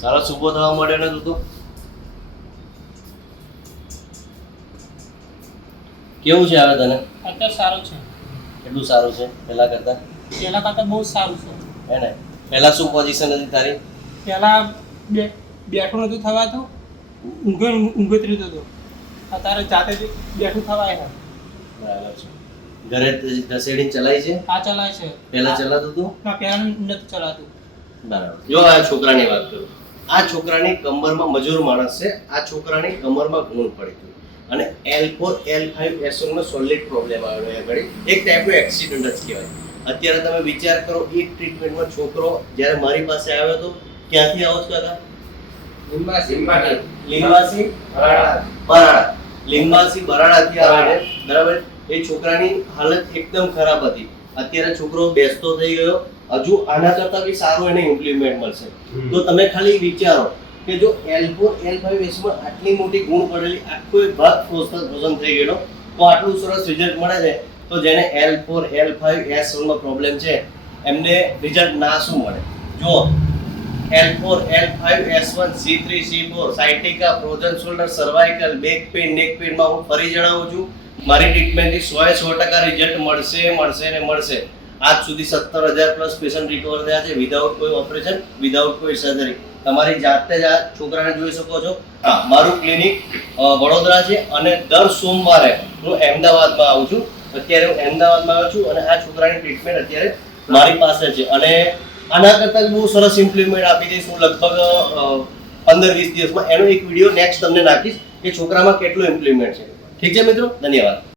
સરસ ઊભો થવા મળ્યો ને તું તો. કેવું છે હવે તને? અત્યારે સારું છે. કેટલું સારું છે પહેલા કરતા? પહેલા કરતાં બહુ સારું છે. હે ને? પહેલા શું પોઝિશન હતી તારી? પહેલા બેઠું નતું થવાતું, ઊંઘે જ રહેતો હતો. અત્યારે જાતે જ બેઠું થવાય છે. બરાબર છે. ઘરે ઘસેડીને ચલાય છે? આ ચલાય છે. પહેલા ચલાતું હતું? ના, પહેલા નથી ચલાતું. બરાબર. જો આ છોકરાની વાત કરું, આ છોકરાની કમરમાં મજૂર માણસ છે, આ છોકરાની કમરમાં ઘૂણ પડી ગયું અને L4 L5 S1 નો સોલિડ પ્રોબ્લેમ આવ્યો છે આગળ. એક ટાઈપનો એક્સિડન્ટ જ કહેવાય. અત્યારે તમે વિચાર કરો, એક ટ્રીટમેન્ટમાં છોકરો જ્યારે મારી પાસે આવ્યો હતો, ક્યાંથી આવો છો કાકા? લીંબાસી બરાડાથી આવે છે. બરાબર. એ છોકરાની હાલત એકદમ ખરાબ હતી. અત્યારે છોકરો બેસતો થઈ ગયો. હજુ આના કરતા બી સારું એને ઇમ્પ્લિમેન્ટ મળશે. તો તમે ખાલી વિચારો કે જો L4 L5 S માં આટલી મોટી ગુણ પડેલી આખો એક ભાગ ફ્રોઝન થઈ ગયેલો, તો આટલું સરસ રિઝલ્ટ મળે છે. તો જેને L4 L5 S1 માં પ્રોબ્લેમ છે એમને રિઝલ્ટ ના શું મળે? જો L4 L5 S1 C3 C4 sciatica, frozen shoulder, cervical, back pain, નેક પેઇન માં હું ફરી જણાવું છું, મારી ટ્રીટમેન્ટથી 100% રિઝલ્ટ મળશે. આજ સુધી 17,000 પ્લસ પેશન્ટ રિકવર થયા છે વિધાઉટ કોઈ ઓપરેશન, વિધાઉટ કોઈ સર્જરી. તમારી જાતે જ આ છોકરાને જોઈ શકો છો. હા, મારું ક્લિનિક વડોદરા છે અને દર સોમવારે હું અમદાવાદમાં આવું છું. અત્યારે હું અમદાવાદમાં આવ્યો છું અને આ છોકરાની ટ્રીટમેન્ટ અત્યારે મારી પાસે છે અને આના કરતાં બહુ સરસ ઇમ્પ્લિમેન્ટ આપી દઈશ હું લગભગ 15-20 દિવસમાં. એનો એક વિડીયો નેક્સ્ટ તમને નાખીશ કે છોકરામાં કેટલું ઇમ્પ્લિમેન્ટ છે. ઠીક છે મિત્રો, ધન્યવાદ.